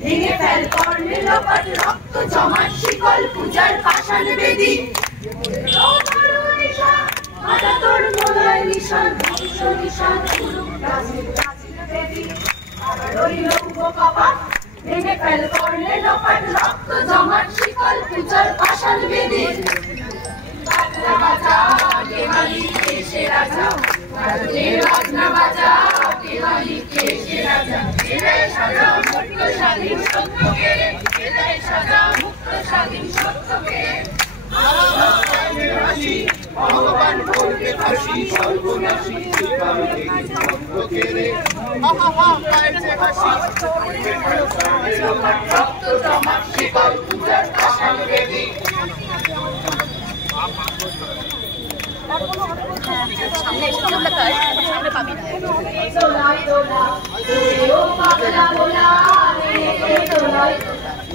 ভেঙে ফেল কর্ণে লপাট রক্ত জমাট শিকল পূজার পাষাণ বেদী মাতা তোর মোলায় নিশান ধ্বংস নিশান পুরুষ প্রাচীন প্রাচীন বেদী রইল কপাট ভেঙে ফেল কর্ণে লপাট রক্ত জমাট শিকল পূজার পাষাণ বেদী বাজনা বাজা কে মালিকে সে রাজা বাজনা বাজা কে মালিকে সে রাজা হৃদয় সাজা মুক্ত স্বাধীন সত্যকে হৃদয় সাজা মুক্ত স্বাধীন সত্যকে ভগবান বলবে হাসি সর্বনাশী রক্ত জমাট শিকল পূজার পাষাণ বেদী সামনে পাবি না দোলাই দোলা ও পাগলা बोला রে দোলাই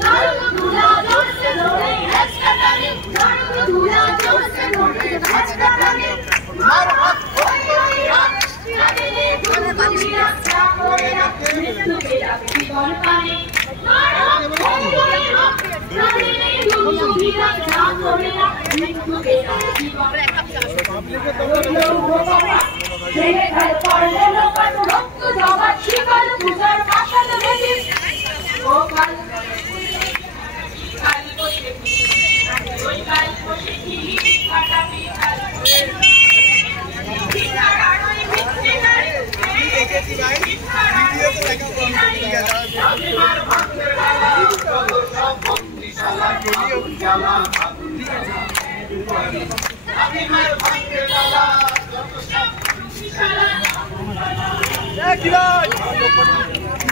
নারদ দুলা জোরসে দোলে একটা টানে নারদ দুলা জোরসে দোলে একটা টানে মার হাত ওই রাত আরে গুণ বালিয়া চা করে রাখে মৃত্যু বেলা জীবন পানে মার হাত ওই রাত আরে গুণ বালিয়া চা করে রাখে মৃত্যু বেলা জীবন ভেঙে ফেল কর্ণে লপাট রক্ত জমাট শিকল পূজার পাষাণ বেদী ও কাল বসে কি ফাটা পিঠাল Kiran!